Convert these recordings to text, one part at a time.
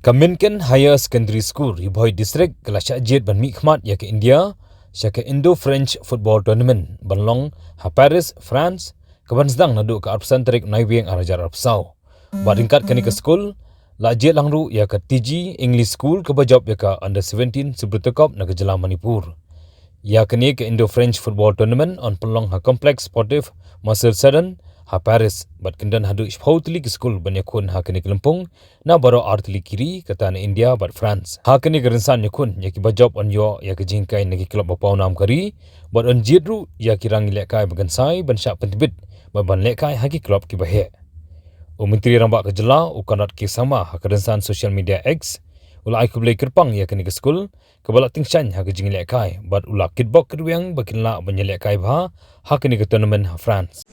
Kaminken Higher Secondary School Riboy District Galasha Jet Ban Mikmat ya ke India Shaka Indo-French Football Tournament Banlong ha Paris France kabansdang nadu ka arpsan tarik naiweng arajar arpsau badingkat kani ke school la jet langru ya ke TG English School ke bajop ya ke under 17 Subrutakop na ke Jelang Manipur ya kani ke Indo-French Football Tournament on Penlong ha Complex Sportif Masir Sadan ha Paris bat kendan hadu ispautli ke school banyakun ha kani ke Lempung na baro artli kiri kata na India bat France ha kani ke rensan yakun ya ki bajop on yo ya ke jingkai na ki klub bapau nam kari bat on jidru ya ki rangi lekai bagansai ban syak pentibit ban lekai ha ki klub ki bahe Menteri Rambak ke Jela ukanat ki sama ha ke rensan social media X ulai ku blai kerpang ya kani ke school ke balak tingshan ha ke jing lekai bat ulak kitbok kerwiang bakinla banyelekai bha ha kani ke tournament ha France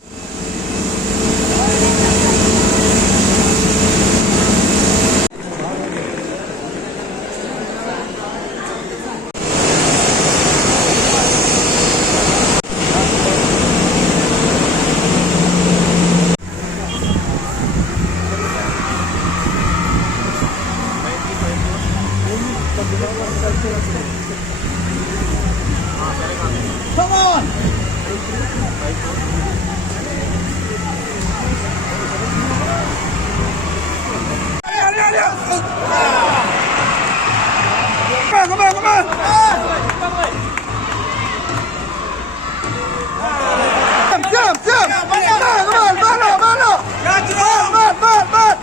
Come on! Come on! Jump! Mana! Bat!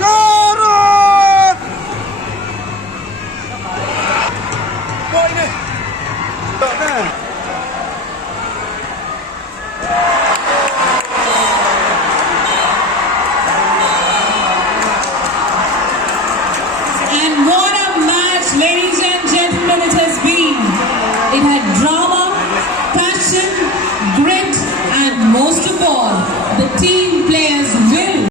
Jorok! Boy ini. And what a match, ladies and gentlemen, it has been. It had drama, passion, grit, and most of all, the team players' will.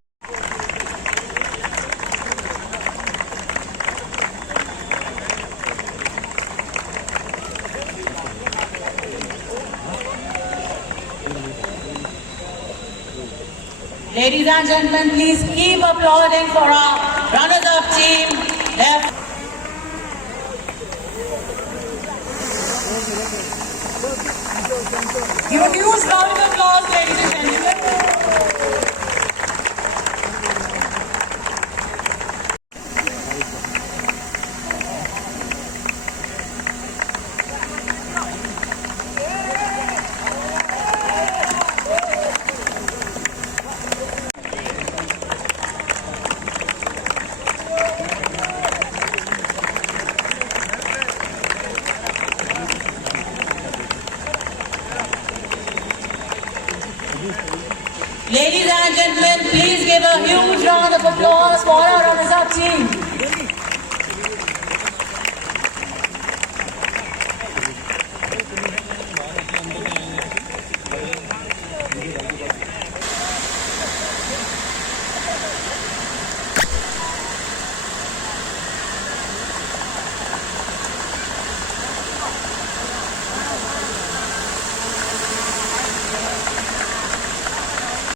Ladies and gentlemen, please keep applauding for our runners-up team. Give a huge round of applause, ladies and gentlemen. Ladies and gentlemen, please give a huge round of applause for our runners-up team.